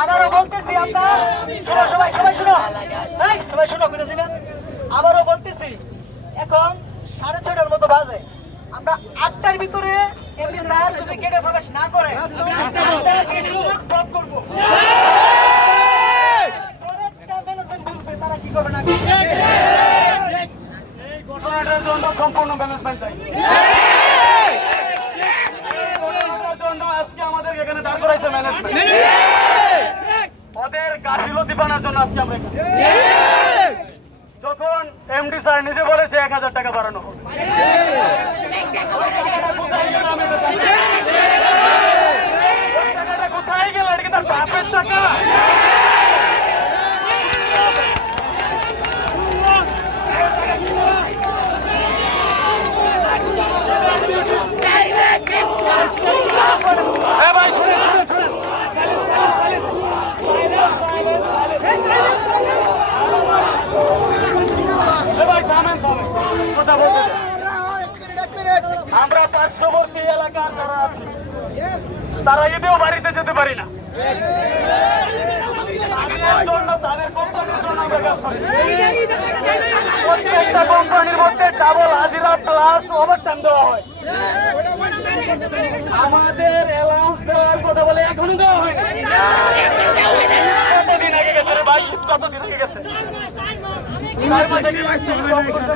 আবারও বলতেছি আমরা সবাই সবাই শুনো সবাই শুনো আবারও বলতেছি এখন 6:30টার মতো বাজে আমরা 8টার ভিতরে এমপি স্যার যদি গেটে প্রবেশ না করে ড্রপ করব তারা কি করবে না এই ঘটনাটার জন্য সম্পূর্ণ ম্যানেজমেন্ট চাই আজকে আমাদের এখানে দাঁড় করাইছে ম্যানেজমেন্ট ওদের গাফিলতি বানানোর জন্য আজকে আমরা যখন এমডি স্যার নিজে বলেছে 1000 টাকা বাড়ানো হবে কোথায় গেল এটা কি তার বাপের টাকা আমরা পার্শ্ববর্তী এলাকার যারা আছি তারা ঈদেও বাড়িতে যেতে পারি না প্রত্যেকটা কোম্পানির মধ্যে ডাবল হাজিরা প্লাস ওভারটাইম দেওয়া হয় আমাদের অ্যালাউন্স দেওয়ার কথা বলে এখনো দেওয়া হয় কতদিন আগে গেছে রে ভাই কতদিন আগে গেছে এই ভিতরে